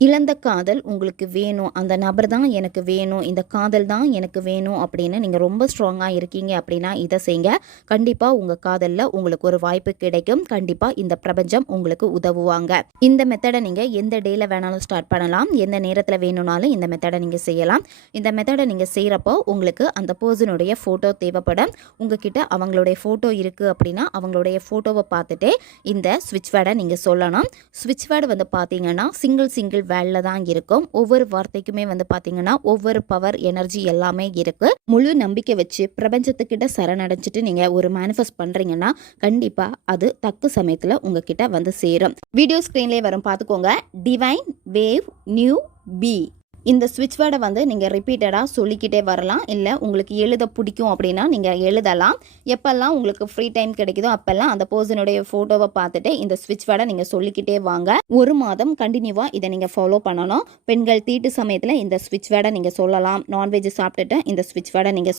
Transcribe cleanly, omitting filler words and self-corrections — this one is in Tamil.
இழந்த காதல் உங்களுக்கு வேணும். அந்த நபர் தான் எனக்கு வேணும். இந்த காதல் தான் எனக்கு வேணும் அப்படின்னு நீங்க ரொம்ப ஸ்ட்ராங்கா இருக்கீங்க அப்படின்னா, இத செய்ங்க. கண்டிப்பா உங்க காதல்ல உங்களுக்கு ஒரு வாய்ப்பு கிடைக்கும். கண்டிப்பா இந்த பிரபஞ்சம் உங்களுக்கு உதவுவாங்க. இந்த மெத்தட நீங்க எந்த டேல வேணாலும் ஸ்டார்ட் பண்ணலாம். எந்த நேரத்துல வேணும்னாலும் இந்த மெத்தட நீங்க செய்யலாம். இந்த மெத்தட நீங்க செய்றப்போ உங்களுக்கு அந்த பெர்சனுடைய ஃபோட்டோ தேவைப்படும். உங்ககிட்ட அவங்களுடைய ஃபோட்டோ இருக்கு அப்படின்னா, அவங்களுடைய ஃபோட்டோவ பார்த்துட்டே இந்த ஸ்விட்ச் வேர்ட நீங்க சொல்லணும். ஸ்விட்ச் வேர்டு வந்து பார்த்தீங்கன்னா, சிங்கிள் வேல்ல தான் இருக்கும். ஒவ்வொரு வார்த்தைக்குமே வந்து பார்த்தீங்கன்னா ஒவ்வொரு பவர் எனர்ஜி எல்லாமே இருக்கு. முழு நம்பிக்கை வச்சு பிரபஞ்சத்துக்கிட்ட சரணடைஞ்சிட்டு நீங்க ஒரு மேனிஃபெஸ்ட் பண்றீங்கன்னா கண்டிப்பா அது தக்க சமயத்துல உங்ககிட்ட வந்து சேரும். வீடியோ ஸ்கிரீன்லேயே வரும் பார்த்துக்கோங்க. Divine wave new P. இந்த ஸ்விட்ச் வேர்டை வந்து நீங்கள் ரிப்பீட்டடாக சொல்லிக்கிட்டே வரலாம். இல்லை உங்களுக்கு எழுத பிடிக்கும் அப்படின்னா நீங்கள் எழுதலாம். எப்பெல்லாம் உங்களுக்கு ஃப்ரீ டைம் கிடைக்குதோ அப்போல்லாம் அந்த பர்சனுடைய ஃபோட்டோவை பார்த்துட்டு இந்த ஸ்விட்ச் வேர்டை நீங்கள் சொல்லிக்கிட்டே வாங்க. 1 மாதம் கண்டினியூவாக இதை நீங்கள் ஃபாலோ பண்ணணும். பெண்கள் தீட்டு சமயத்தில் இந்த ஸ்விட்ச் வேர்டை நீங்கள் சொல்லலாம். நான்வெஜ் சாப்பிட்டுட்டு இந்த ஸ்விட்ச் வேர்டை நீங்கள்